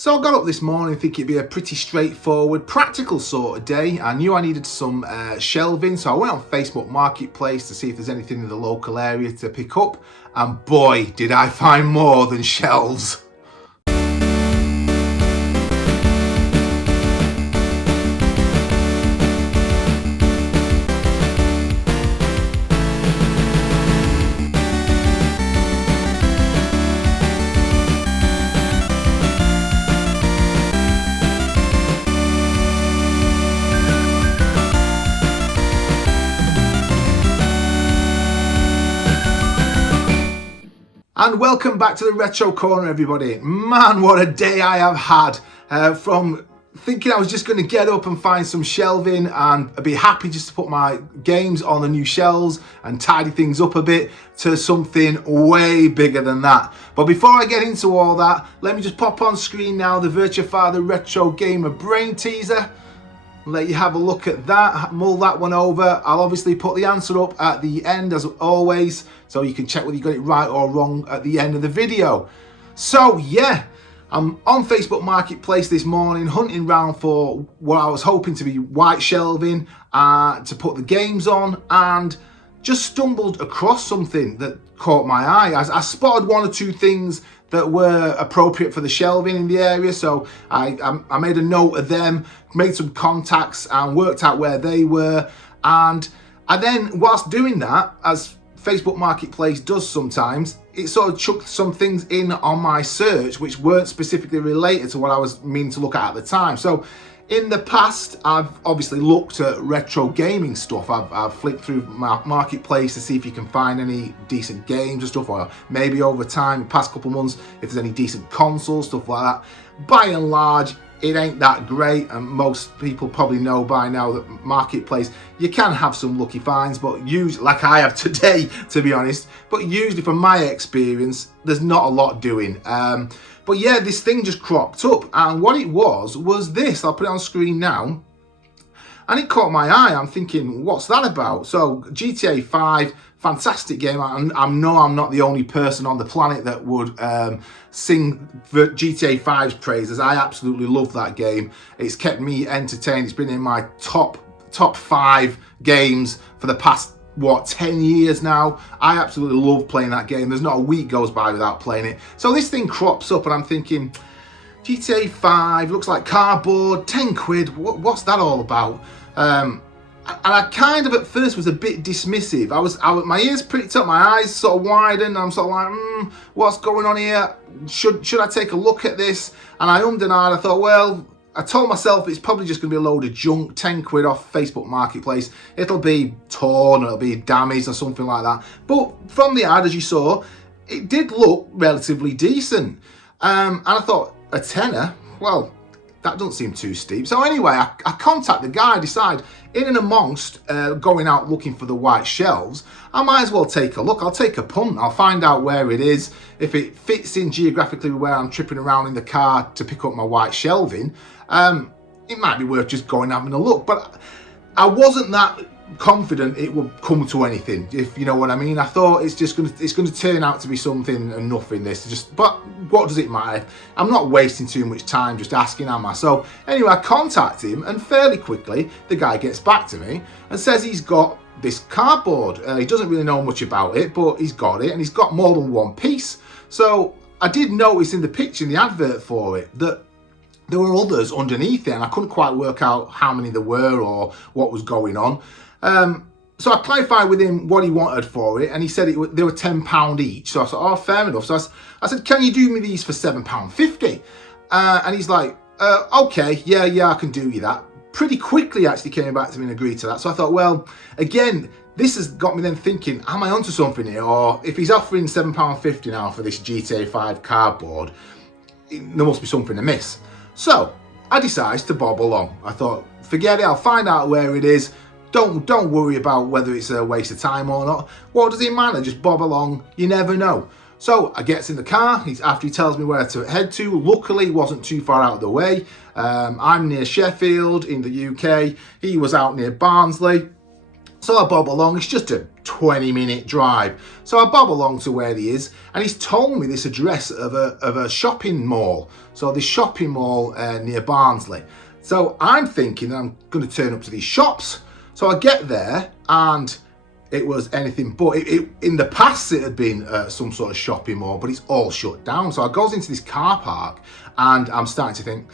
So I got up this morning thinking it'd be a pretty straightforward, practical sort of day. I knew I needed some shelving, so I went on Facebook Marketplace to see if there's anything in the local area to pick up. And boy, did I find more than shelves. And welcome back to the Retro Corner, everybody. Man, what a day I have had. From thinking I was just going to get up and find some shelving and be happy just to put my games on the new shelves and tidy things up a bit, to something way bigger than that. But before I get into all that, let me just pop on screen now the Virtua Fighter Retro Gamer Brain Teaser. Let you have a look at that, mull that one over. I'll obviously put the answer up at the end as always, so you can check whether you got it right or wrong at the end of the video. So yeah, I'm on Facebook Marketplace this morning hunting round for what I was hoping to be white shelving to put the games on, and just stumbled across something that caught my eye. I spotted one or two things that were appropriate for the shelving in the area, so I made a note of them, made some contacts and worked out where they were, and then whilst doing that, as Facebook Marketplace does sometimes, it sort of chucked some things in on my search which weren't specifically related to what I was meaning to look at the time. So in the past, I've obviously looked at retro gaming stuff. I've flicked through my marketplace to see if you can find any decent games and stuff, or maybe over time, the past couple of months, if there's any decent consoles, stuff like that. By and large, it ain't that great, and most people probably know by now that marketplace, you can have some lucky finds, but usually, like I have today, to be honest, but usually from my experience, there's not a lot doing. But yeah, this thing just cropped up, and what it was this. I'll put it on screen now, and it caught my eye. I'm thinking, what's that about? So GTA 5, fantastic game. I know I'm not the only person on the planet that would sing GTA 5's praises. I absolutely love that game. It's kept me entertained. It's been in my top 5 games for the past 10 years now. I absolutely love playing that game. There's not a week goes by without playing it. So this thing crops up and I'm thinking, GTA 5 looks like cardboard, 10 quid, what's that all about? And I kind of at first was a bit dismissive. My ears pricked up, my eyes sort of widened, and I'm sort of like, what's going on here? Should I take a look at this? And I ummed and ahed. I thought, well, I told myself it's probably just going to be a load of junk, 10 quid off Facebook Marketplace. It'll be torn, or it'll be damaged or something like that. But from the ad, as you saw, it did look relatively decent. And I thought, a tenner? Well, that doesn't seem too steep. So anyway, I contact the guy, decide in and amongst going out looking for the white shelves, I might as well take a look. I'll take a punt. I'll find out where it is. If it fits in geographically where I'm tripping around in the car to pick up my white shelving, it might be worth just going and having a look. But I wasn't that confident it would come to anything, if you know what I mean. I thought it's going to turn out to be something and nothing. But what does it matter? I'm not wasting too much time just asking, am I? So anyway, I contact him, and fairly quickly the guy gets back to me and says he's got this cardboard. He doesn't really know much about it, but he's got it, and he's got more than one piece. So I did notice in the picture, in the advert for it, that there were others underneath it, and I couldn't quite work out how many there were or what was going on. So I clarified with him what he wanted for it, and he said they were £10 each. So I said, oh, fair enough. So I said, can you do me these for £7.50? And he's like, okay, yeah, I can do you that. Pretty quickly actually came back to me and agreed to that. So I thought, well, again, this has got me then thinking, am I onto something here? Or if he's offering £7.50 now for this GTA 5 cardboard, there must be something amiss. So I decided to bob along. I thought, forget it, I'll find out where it is. Don't worry about whether it's a waste of time or not. What does it matter? Just bob along. You never know. So I gets in the car. After he tells me where to head to. Luckily, it wasn't too far out of the way. I'm near Sheffield in the UK. He was out near Barnsley. So I bob along, it's just a 20-minute drive. So I bob along to where he is, and he's told me this address of a shopping mall. So this shopping mall near Barnsley. So I'm thinking I'm going to turn up to these shops. So I get there, and it was anything but. In the past, it had been some sort of shopping mall, but it's all shut down. So I goes into this car park, and I'm starting to think,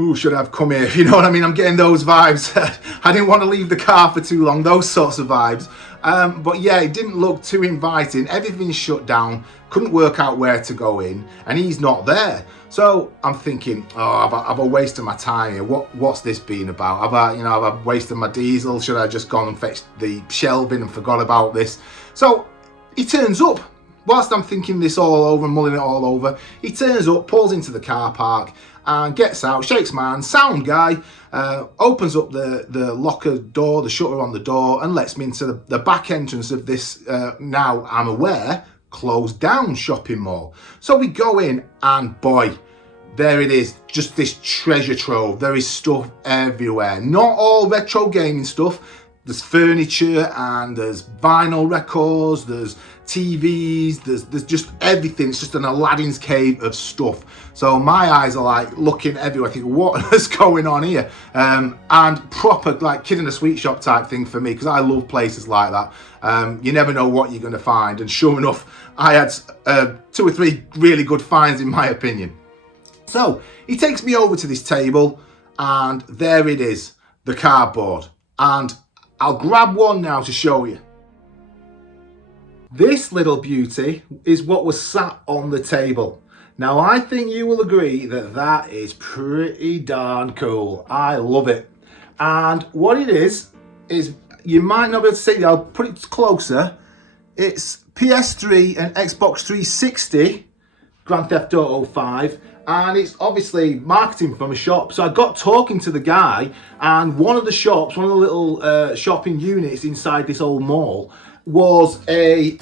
ooh, should I have come here? You know what I mean? I'm getting those vibes. I didn't want to leave the car for too long, those sorts of vibes. But yeah, it didn't look too inviting. Everything's shut down. Couldn't work out where to go in, and he's not there. So I'm thinking, oh, have I wasted my time here? What's this been about? Have I wasted my diesel? Should I have just gone and fetched the shelving and forgot about this? So he turns up. Whilst I'm thinking this all over and mulling it all over, he turns up, pulls into the car park, and gets out, shakes my hand, sound guy, opens up the locker door, the shutter on the door, and lets me into the back entrance of this, now I'm aware, closed down shopping mall. So we go in, and boy, there it is, just this treasure trove. There is stuff everywhere. Not all retro gaming stuff. There's furniture, and there's vinyl records, there's TVs, there's just everything. It's just an Aladdin's cave of stuff. So my eyes are like looking everywhere. I think, what is going on here? And proper like kid in a sweet shop type thing for me, because I love places like that. You never know what you're going to find. And sure enough, I had 2 or 3 really good finds in my opinion. So he takes me over to this table, and there it is, the cardboard. And I'll grab one now to show you. This little beauty is what was sat on the table. Now I think you will agree that that is pretty darn cool. I love it. And what it is you might not be able to see it. I'll put it closer. It's PS3 and Xbox 360 Grand Theft Auto 5. And it's obviously marketing from a shop. So I got talking to the guy, and one of the little shopping units inside this old mall was a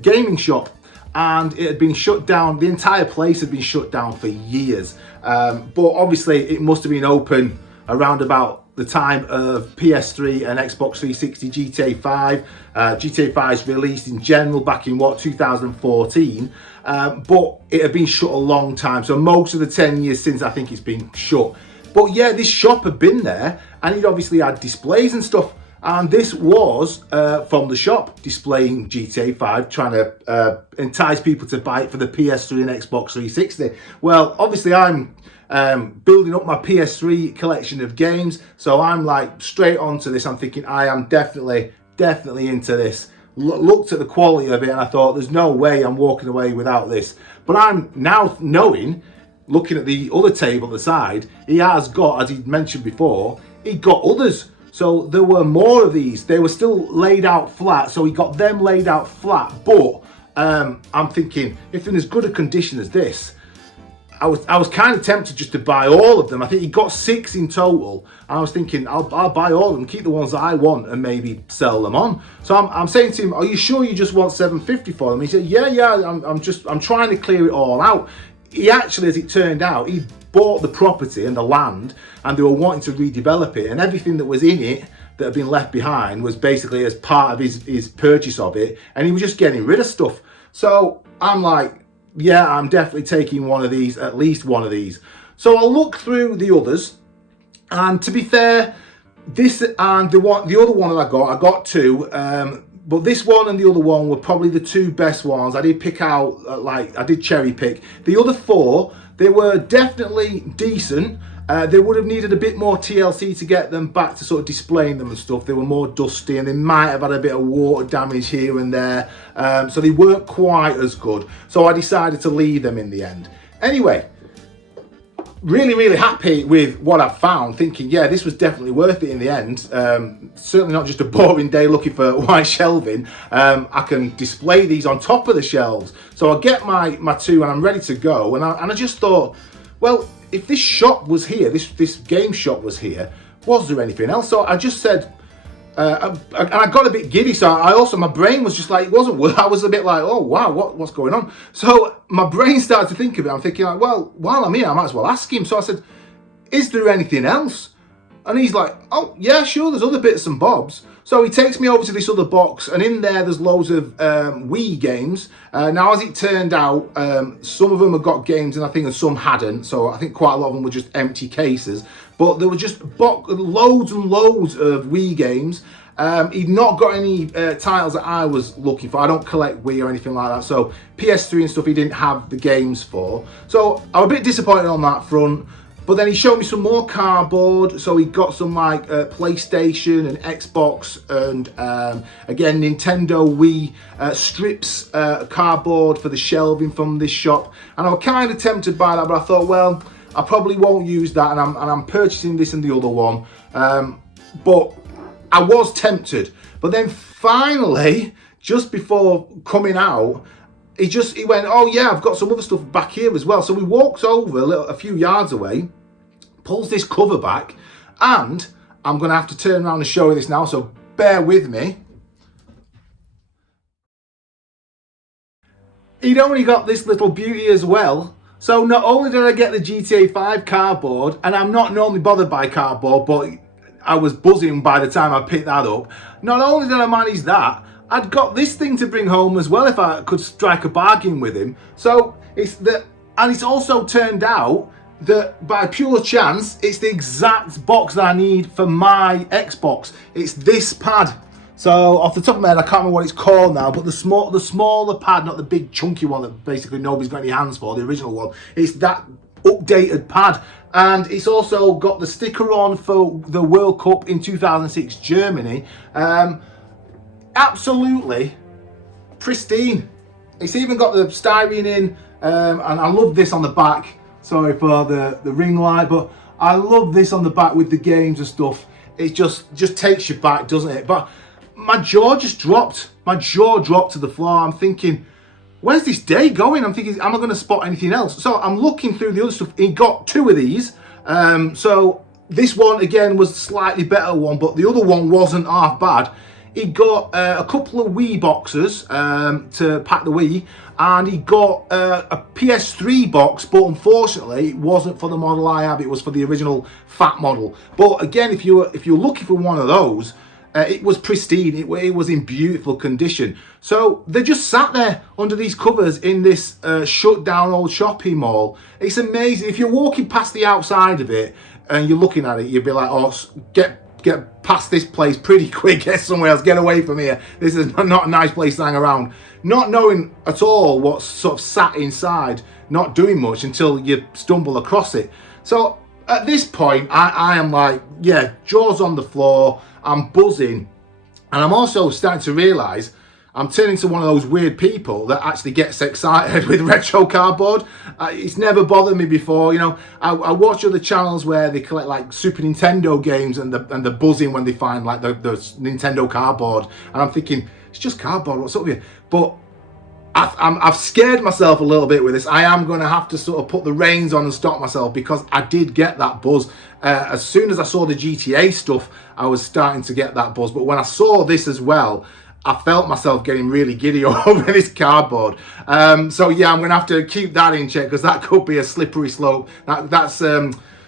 gaming shop, and it had been shut down. The entire place had been shut down for years. But obviously it must have been open around about the time of PS3 and Xbox 360 GTA 5. GTA 5's released in general back in 2014. But it had been shut a long time. So most of the 10 years since, I think it's been shut. But yeah, this shop had been there, and it obviously had displays and stuff. And this was from the shop displaying GTA 5, trying to entice people to buy it for the PS3 and Xbox 360. Well, obviously I'm building up my PS3 collection of games, so I'm like straight onto this. I'm thinking I am definitely into this. Looked at the quality of it, and I thought there's no way I'm walking away without this. But I'm now knowing, looking at the other table at the side, he has got, as he mentioned before, he got others. So there were more of these. They were still laid out flat, so he got them laid out flat. But I'm thinking, if in as good a condition as this, I was kind of tempted just to buy all of them. I think he got 6 in total, and I was thinking I'll buy all of them, keep the ones that I want, and maybe sell them on. So I'm saying to him, "Are you sure you just want $750 for them?" He said, "Yeah. I'm trying to clear it all out." He actually, as it turned out, he bought the property and the land, and they were wanting to redevelop it, and everything that was in it that had been left behind was basically as part of his purchase of it, and he was just getting rid of stuff. So I'm like, yeah, I'm definitely taking one of these, at least one of these. So I'll look through the others, and to be fair, this and the other one that I got 2, but this one and the other one were probably the 2 best ones. I did pick out, I did cherry pick. The other 4, they were definitely decent. They would have needed a bit more TLC to get them back to sort of displaying them and stuff. They were more dusty, and they might have had a bit of water damage here and there. So they weren't quite as good. So I decided to leave them in the end. Anyway, really happy with what I've found, thinking, yeah, this was definitely worth it in the end. Certainly not just a boring day looking for white shelving. I can display these on top of the shelves. So I get my 2, and I'm ready to go. And I just thought, well, if this shop was here, this game shop was here, was there anything else? So I just said, and I got a bit giddy, so my brain was just like, it wasn't, I was a bit like, oh wow, what's going on? So my brain started to think of it. I'm thinking like, well, while I'm here, I might as well ask him. So I said, is there anything else? And he's like, oh yeah, sure, there's other bits and bobs. So he takes me over to this other box, and in there's loads of Wii games. Now, as it turned out, some of them had got games, and I think some hadn't. So I think quite a lot of them were just empty cases. But there were just loads and loads of Wii games. He'd not got any titles that I was looking for. I don't collect Wii or anything like that. So PS3 and stuff he didn't have the games for. So I was a bit disappointed on that front. But then he showed me some more cardboard. So he got some like PlayStation and Xbox and again Nintendo Wii strips cardboard for the shelving from this shop. And I was kind of tempted by that, but I thought, well, I probably won't use that, and I'm purchasing this and the other one. But I was tempted. But then finally, just before coming out, he went, oh yeah, I've got some other stuff back here as well. So he walks over a few yards away, pulls this cover back, and I'm going to have to turn around and show you this now, so bear with me. He'd only got this little beauty as well. So not only did I get the GTA 5 cardboard, and I'm not normally bothered by cardboard, but I was buzzing by the time I picked that up. Not only did I manage that, I'd got this thing to bring home as well if I could strike a bargain with him. So it's also turned out that by pure chance, it's the exact box that I need for my Xbox. It's this pad. So off the top of my head, I can't remember what it's called now, but the smaller pad, not the big chunky one that basically nobody's got any hands for, the original one. It's that updated pad. And it's also got the sticker on for the World Cup in 2006 Germany. Absolutely pristine. It's even got the styrene in, and I love this on the back. Sorry for the ring light, but I love this on the back with the games and stuff. It just takes you back, doesn't it? But my jaw just dropped. My jaw dropped to the floor. I'm thinking, where's this day going? I'm thinking, am I going to spot anything else? So I'm looking through the other stuff. He got two of these. So this one again was a slightly better one, but the other one wasn't half bad. He got a couple of Wii boxes to pack the Wii, and he got a PS3 box, but unfortunately it wasn't for the model I have. It was for the original fat model. But again, if you're looking for one of those, it was pristine. It was in beautiful condition. So they just sat there under these covers in this shut down old shopping mall. It's amazing. If you're walking past the outside of it and you're looking at it, you'd be like, oh, get past this place pretty quick, get somewhere else, get away from here. This is not a nice place to hang around. Not knowing at all what's sort of sat inside, not doing much until you stumble across it. So at this point, I am like, yeah, jaws on the floor, I'm buzzing. And I'm also starting to realise I'm turning into one of those weird people that actually gets excited with retro cardboard. It's never bothered me before. You know, I watch other channels where they collect like Super Nintendo games and the buzzing when they find like the Nintendo cardboard. And I'm thinking, it's just cardboard, what's up here? But I've scared myself a little bit with this. I am going to have to sort of put the reins on and stop myself, because I did get that buzz. As soon as I saw the GTA stuff, I was starting to get that buzz. But when I saw this as well, I felt myself getting really giddy over this cardboard. So yeah, I'm going to have to keep that in check, because that could be a slippery slope. That's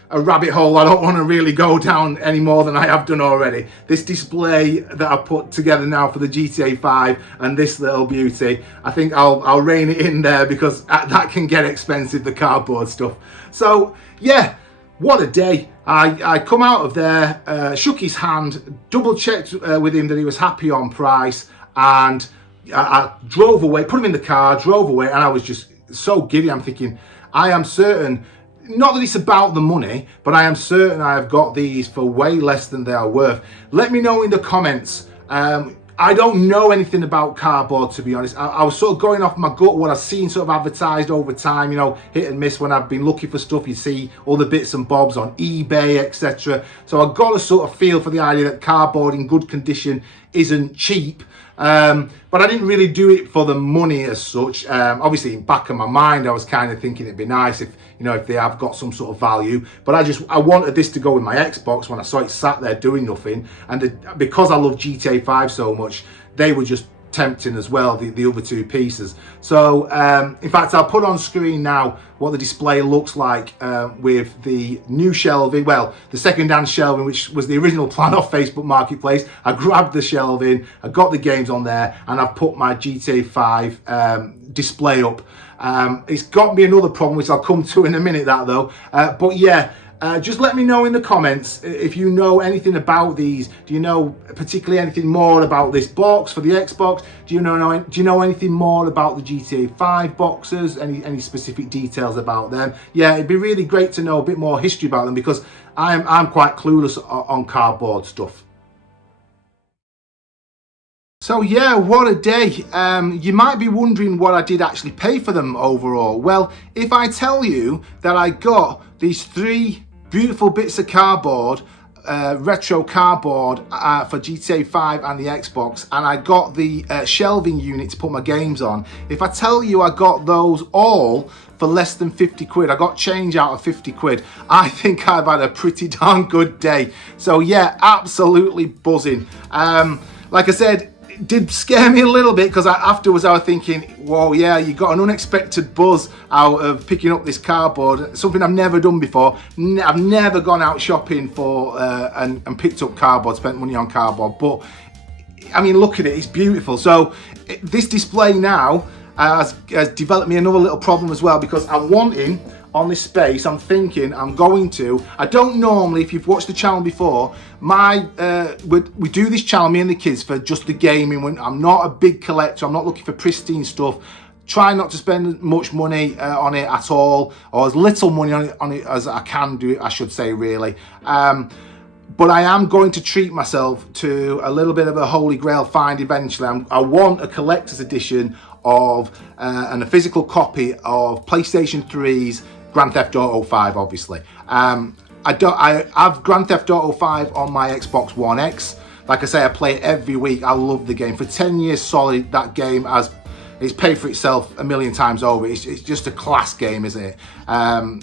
a rabbit hole I don't want to really go down any more than I have done already. This display that I put together now for the GTA 5 and this little beauty, I think I'll rein it in there, because that can get expensive, the cardboard stuff. So yeah, what a day. I come out of there, shook his hand, double checked with him that he was happy on price, and I drove away, put him in the car, drove away, and I was just so giddy. I'm thinking, I am certain, not that it's about the money, but I am certain I have got these for way less than they are worth. Let me know in the comments. I don't know anything about cardboard, to be honest. I was sort of going off my gut, what I've seen sort of advertised over time, you know, hit and miss when I've been looking for stuff. You see all the bits and bobs on eBay, etc. So I've got a sort of feel for the idea that cardboard in good condition isn't cheap. But I didn't really do it for the money as such. Obviously, in the back of my mind, I was kind of thinking it'd be nice if, you know, if they have got some sort of value. But I wanted this to go with my Xbox when I saw it sat there doing nothing. And because I love GTA 5 so much, they were just tempting as well, the other two pieces. So in fact, I'll put on screen now what the display looks like with the new shelving, well, the second-hand shelving, which was the original plan off Facebook Marketplace. I grabbed the shelving, I got the games on there, and I've put my GTA 5 display up. It's got me another problem, which I'll come to in a minute, that though. But yeah, just let me know in the comments if you know anything about these. Do you know particularly anything more about this box for the Xbox? Do you know anything more about the GTA 5 boxes? Any specific details about them? Yeah, it'd be really great to know a bit more history about them, because I'm quite clueless on cardboard stuff. So yeah, what a day. You might be wondering what I did actually pay for them overall. Well, if I tell you that I got these 3 beautiful bits of cardboard, retro cardboard for GTA 5 and the Xbox, and I got the shelving unit to put my games on. If I tell you I got those all for less than 50 quid, I got change out of 50 quid, I think I've had a pretty darn good day. So yeah, absolutely buzzing. Like I said, it did scare me a little bit, because afterwards I was thinking, whoa, yeah, you got an unexpected buzz out of picking up this cardboard, something I've never done before. I've never gone out shopping for and picked up cardboard, spent money on cardboard, but I mean, look at it, it's beautiful. So this display now has developed me another little problem as well, because I'm wanting on this space, I'm thinking I don't normally, if you've watched the channel before, we do this channel, me and the kids, for just the gaming. I'm not a big collector, I'm not looking for pristine stuff. Try not to spend much money on it at all, or as little money on it as I can do, I should say, really. But I am going to treat myself to a little bit of a holy grail find eventually. I want a collector's edition of and a physical copy of PlayStation 3's Grand Theft Auto 5, obviously. I have Grand Theft Auto 5 on my Xbox One X. Like I say, I play it every week. I love the game. For 10 years solid, that game it's paid for itself a million times over. It's just a class game, isn't it? I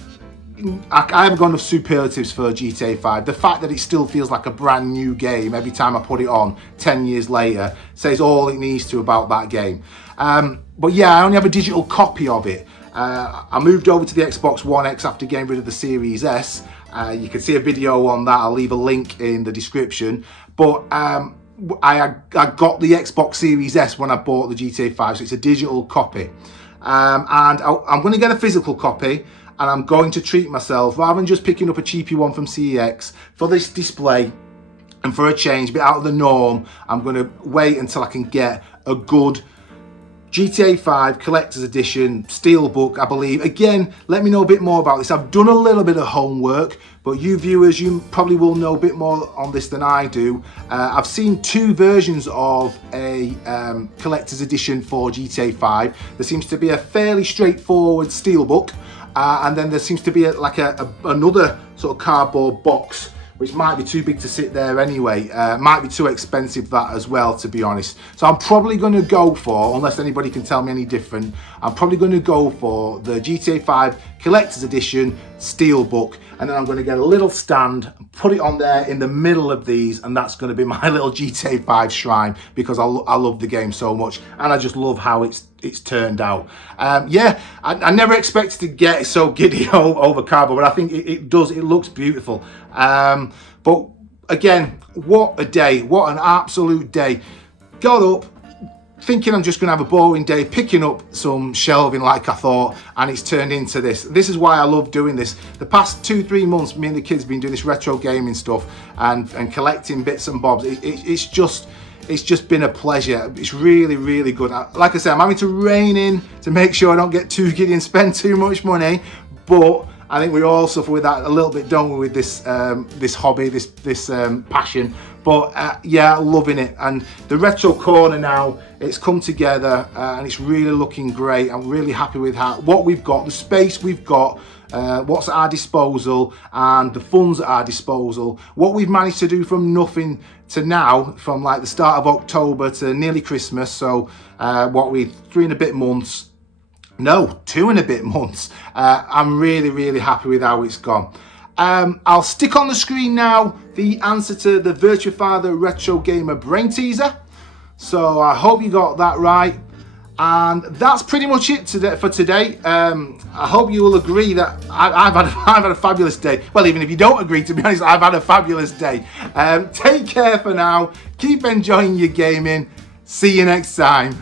haven't got enough superlatives for GTA 5. The fact that it still feels like a brand new game every time I put it on 10 years later says all it needs to about that game. But yeah, I only have a digital copy of it. I moved over to the Xbox One X after getting rid of the Series S. You can see a video on that. I'll leave a link in the description. But I got the Xbox Series S when I bought the GTA 5, so it's a digital copy. And I'm going to get a physical copy, and I'm going to treat myself, rather than just picking up a cheapy one from CEX, for this display and for a change, a bit out of the norm. I'm going to wait until I can get a good GTA 5 Collector's Edition Steelbook, I believe. Again, let me know a bit more about this. I've done a little bit of homework, but you viewers, you probably will know a bit more on this than I do. I've seen 2 versions of a Collector's Edition for GTA 5. There seems to be a fairly straightforward Steelbook, and then there seems to be another sort of cardboard box, which might be too big to sit there anyway. Might be too expensive, that as well, to be honest. So I'm probably going to go for, unless anybody can tell me any different, I'm probably going to go for the GTA 5 Collector's Edition Steelbook, and then I'm going to get a little stand, put it on there in the middle of these, and that's going to be my little GTA 5 shrine, because I love the game so much, and I just love how it's turned out. Yeah, I never expected to get so giddy over cardboard, but I think it does. It looks beautiful. But again, what a day, what an absolute day. Got up thinking I'm just going to have a boring day, picking up some shelving like I thought, and it's turned into this. This is why I love doing this. The past 2-3 months, me and the kids have been doing this retro gaming stuff and collecting bits and bobs. It's just been a pleasure. It's really, really good. Like I said, I'm having to rein in to make sure I don't get too giddy and spend too much money, but I think we all suffer with that a little bit, don't we, with this this hobby, this passion. But yeah, loving it. And the retro corner now, it's come together and it's really looking great. I'm really happy with what we've got, the space we've got, what's at our disposal, and the funds at our disposal. What we've managed to do from nothing to now, from like the start of October to nearly Christmas. So what we 3 and a bit months. No, 2 and a bit months. I'm really, really happy with how it's gone. I'll stick on the screen now the answer to the Virtua Fighter Retro Gamer Brain Teaser. So I hope you got that right. And that's pretty much it for today. I hope you will agree that I've had a fabulous day. Well, even if you don't agree, to be honest, I've had a fabulous day. Take care for now. Keep enjoying your gaming. See you next time.